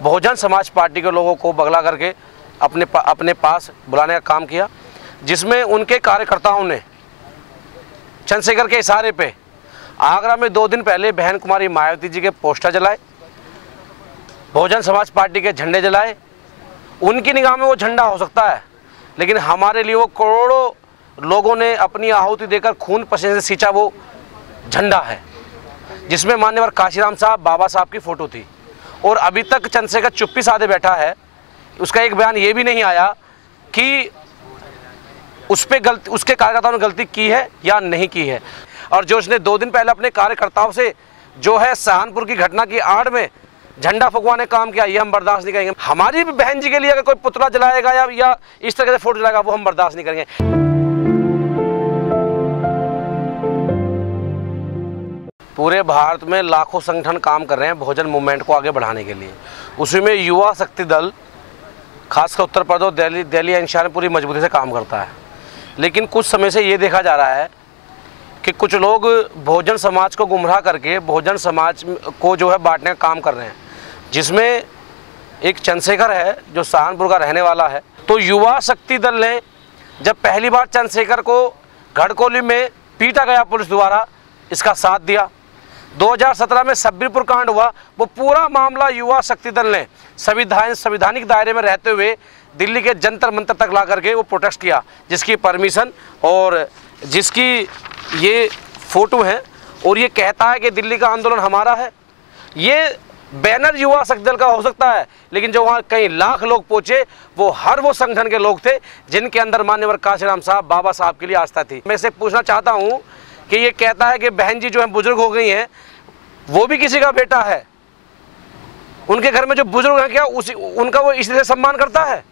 Bahujan Samaj party के लोगों को बगला करके अपने पास बुलाने का काम किया, जिसमें उनके कार्यकर्ताओं ने चंद्रशेखर के इशारे पे आगरा में 2 दिन पहले बहन कुमारी मायावती जी के पोस्टर जलाए, बहुजन समाज पार्टी के झंडे जलाए। उनकी निगाह में वो झंडा हो सकता है, लेकिन हमारे लिए वो करोड़ों लोगों ने अपनी आहुति देकर खून पसीने से सींचा वो झंडा है, जिसमें मान्यवर काशीराम साहब, बाबा साहब की फ़ोटो थी। और अभी तक चंद्रशेखर चुप्पी साधे बैठा है। उसका एक बयान ये भी नहीं आया कि उस पर उसके कार्यकर्ताओं ने गलती की है या नहीं की है। और जो उसने 2 दिन पहले अपने कार्यकर्ताओं से जो है सहारनपुर की घटना की आड़ में झंडा फुकवाने काम किया, ये हम बर्दाश्त नहीं करेंगे। हमारी भी बहन जी के लिए अगर कोई पुतला जलाएगा या इस तरह से फोटो जलाएगा, वो हम बर्दाश्त नहीं करेंगे। पूरे भारत में लाखों संगठन काम कर रहे हैं बहुजन मूवमेंट को आगे बढ़ाने के लिए। उसी में युवा शक्ति दल खासकर उत्तर प्रदेश, दिल्ली एनसीआर में पूरी मजबूती से काम करता है। लेकिन कुछ समय से ये देखा जा रहा है कि कुछ लोग बहुजन समाज को गुमराह करके बहुजन समाज को जो है बांटने का काम कर रहे हैं, जिसमें एक चंद्रशेखर है जो सहारनपुर का रहने वाला है। तो युवा शक्ति दल ने जब पहली बार चंद्रशेखर को घड़कोली में पीटा गया पुलिस द्वारा, इसका साथ दिया। 2017 में सब्बीरपुर कांड हुआ, वो पूरा मामला युवा शक्ति दल ने संवैधानिक दायरे में रहते हुए दिल्ली के जंतर मंतर तक ला करके वो प्रोटेस्ट किया, जिसकी परमिशन और जिसकी ये फोटो है। और ये कहता है कि दिल्ली का आंदोलन हमारा है। ये बैनर युवा शक्ति दल का हो सकता है, लेकिन जो वहाँ कई लाख लोग पहुँचे वो हर वो संगठन के लोग थे जिनके अंदर मान्यवर काशीराम साहब, बाबा साहब के लिए आस्था थी। मैं इसे पूछना चाहता हूँ कि ये कहता है कि बहन जी जो है बुजुर्ग हो गई हैं, वो भी किसी का बेटा है। उनके घर में जो बुजुर्ग हैं, क्या उनका वो इसी से सम्मान करता है?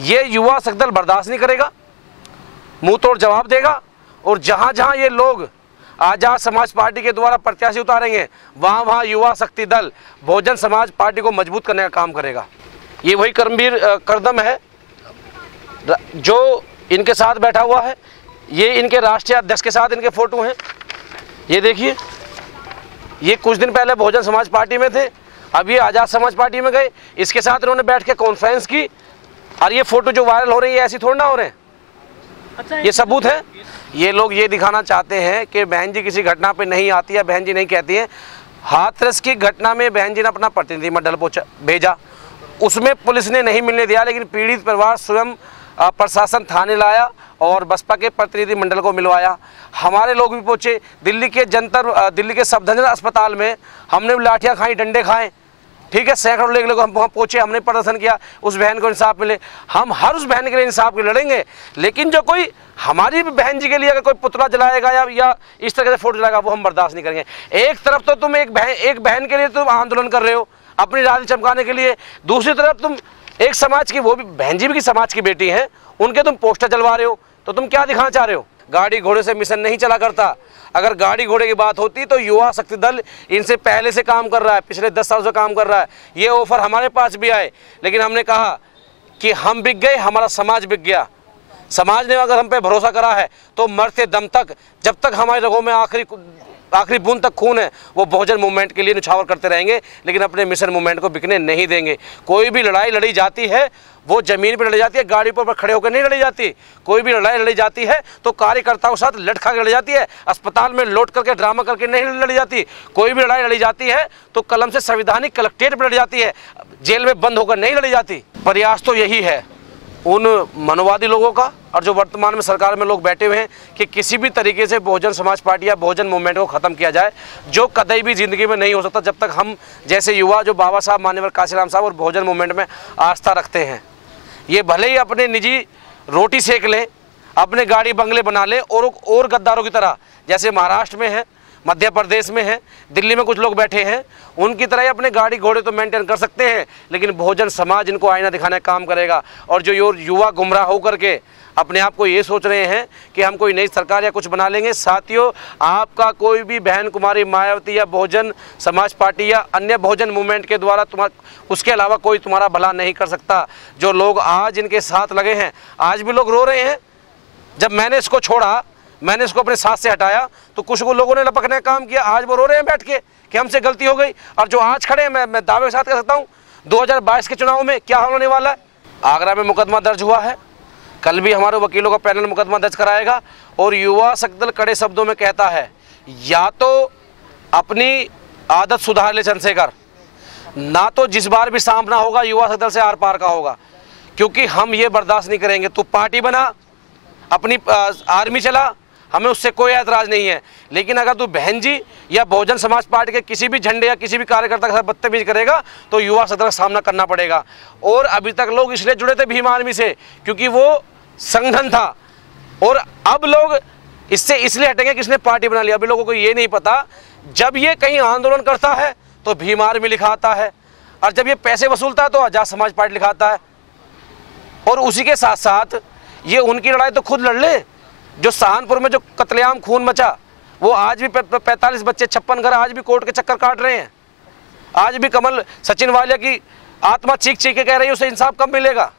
ये युवा शक्ति दल बर्दाश्त नहीं करेगा, मुंह तोड़ जवाब देगा। और जहां जहां ये लोग आजाद समाज पार्टी के द्वारा प्रत्याशी उतारेंगे, वहां वहां युवा शक्ति दल बहुजन समाज पार्टी को मजबूत करने का काम करेगा। ये वही कर्मवीर करदम है जो इनके साथ बैठा हुआ है। ये इनके राष्ट्रीय अध्यक्ष के साथ इनके फोटो हैं। ये देखिए, ये कुछ दिन पहले बहुजन समाज पार्टी में थे, अब ये आजाद समाज पार्टी में गए। इसके साथ इन्होंने बैठ के कॉन्फ्रेंस की। और ये फोटो जो वायरल हो रही है ऐसी थोड़ी ना हो रहे हैं। अच्छा, ये सबूत है। ये लोग ये दिखाना चाहते हैं कि बहन जी किसी घटना पे नहीं आती है, बहन जी नहीं कहती हैं। हाथरस की घटना में बहन जी ने अपना प्रतिनिधिमंडल भेजा, उसमें पुलिस ने नहीं मिलने दिया, लेकिन पीड़ित परिवार स्वयं प्रशासन थाने लाया और बसपा के प्रतिनिधिमंडल को मिलवाया। हमारे लोग भी पहुँचे दिल्ली के सफदरजंग अस्पताल में। हमने लाठियाँ खाई, डंडे खाए, ठीक है। सैकड़ों लोग हम वहाँ पहुँचे, हमने प्रदर्शन किया, उस बहन को इंसाफ मिले। हम हर उस बहन के लिए इंसाफ के लड़ेंगे। लेकिन जो कोई हमारी भी बहन जी के लिए अगर कोई पुतला जलाएगा या इस तरह से फोटो जलाएगा, वो हम बर्दाश्त नहीं करेंगे। एक तरफ तो तुम एक बहन के लिए तुम आंदोलन कर रहे हो अपनी राजनीति चमकाने के लिए, दूसरी तरफ तुम एक समाज की, वो भी बहन जी भी की समाज की बेटी हैं, उनके तुम पोस्टर जलवा रहे हो। तो तुम क्या दिखाना चाह रहे हो? गाड़ी घोड़े से मिशन नहीं चला करता। अगर गाड़ी घोड़े की बात होती तो युवा शक्ति दल इनसे पहले से काम कर रहा है, पिछले 10 साल से काम कर रहा है। ये ऑफर हमारे पास भी आए, लेकिन हमने कहा कि हम बिक गए, हमारा समाज बिक गया। समाज ने अगर हम पे भरोसा करा है तो मरते दम तक, जब तक हमारे रगों में आखिरी बूंद तक खून है, वो बहुजन मूवमेंट के लिए निछावर करते रहेंगे, लेकिन अपने मिशन मूवमेंट को बिकने नहीं देंगे। कोई भी लड़ाई लड़ी जाती है वो जमीन पर लड़ी जाती है, गाड़ी पर खड़े होकर नहीं लड़ी जाती। कोई भी लड़ाई लड़ी जाती है तो कार्यकर्ताओं के साथ लटका के लड़ी जाती है, अस्पताल में लौट करके ड्रामा करके नहीं लड़ी जाती। कोई भी लड़ाई लड़ी जाती है तो कलम से संवैधानिक कलेक्ट्रेट पर लड़ी जाती है, जेल में बंद होकर नहीं लड़ी जाती। प्रयास तो यही है उन मनोवादी लोगों का और जो वर्तमान में सरकार में लोग बैठे हुए हैं कि किसी भी तरीके से बहुजन समाज पार्टी या बहुजन मूवमेंट को ख़त्म किया जाए, जो कतई भी ज़िंदगी में नहीं हो सकता जब तक हम जैसे युवा जो बाबा साहब, मान्यवर काशीराम साहब और बहुजन मूवमेंट में आस्था रखते हैं। ये भले ही अपने निजी रोटी सेक लें, अपने गाड़ी बंगले बना लें और गद्दारों की तरह, जैसे महाराष्ट्र में है, मध्य प्रदेश में है, दिल्ली में कुछ लोग बैठे हैं, उनकी तरह ही अपने गाड़ी घोड़े तो मेंटेन कर सकते हैं, लेकिन बहुजन समाज इनको आईना दिखाने का काम करेगा। और जो युवा गुमराह होकर के अपने आप को ये सोच रहे हैं कि हम कोई नई सरकार या कुछ बना लेंगे, साथियों, आपका कोई भी बहन कुमारी मायावती या बहुजन समाज पार्टी या अन्य बहुजन मूवमेंट के द्वारा उसके अलावा कोई तुम्हारा भला नहीं कर सकता। जो लोग आज इनके साथ लगे हैं, आज भी लोग रो रहे हैं। जब मैंने इसको छोड़ा, मैंने इसको अपने साथ से हटाया तो कुछ लोगों ने लपकने का काम किया, आज वो रो रहे हैं बैठ के कि हमसे गलती हो गई। और जो आज खड़े हैं, मैं दावे के साथ कह सकता हूँ 2022 के चुनाव में क्या होने वाला है। आगरा में मुकदमा दर्ज हुआ है, कल भी हमारे वकीलों का पैनल मुकदमा दर्ज कराएगा। और युवा शक्ति दल कड़े शब्दों में कहता है, या तो अपनी आदत सुधार ले चंद्रशेखर, ना तो जिस बार भी सामना होगा युवा शक्ति दल से आर पार का होगा, क्योंकि हम ये बर्दाश्त नहीं करेंगे। तू पार्टी बना, अपनी आर्मी चला, हमें उससे कोई ऐतराज़ नहीं है, लेकिन अगर तू बहन जी या बहुजन समाज पार्टी के किसी भी झंडे या किसी भी कार्यकर्ता के साथ बदतमीजी करेगा तो युवा शक्ति दल का सामना करना पड़ेगा। और अभी तक लोग इसलिए जुड़े थे भीम आर्मी से क्योंकि वो संगठन था, और अब लोग इससे इसलिए हटेंगे कि इसने पार्टी बना लिया। अभी लोगों को ये नहीं पता, जब ये कहीं आंदोलन करता है तो भीम आर्मी लिखा आता है, और जब ये पैसे वसूलता है तो आज़ाद समाज पार्टी लिखा आता है। और उसी के साथ साथ ये उनकी लड़ाई तो खुद लड़ ले। जो सहारनपुर में जो कत्लेआम खून मचा, वो आज भी 45 बच्चे 56 घर आज भी कोर्ट के चक्कर काट रहे हैं। आज भी कमल सचिन वालिया की आत्मा चीख चीख के कह रही है उसे इंसाफ कब मिलेगा।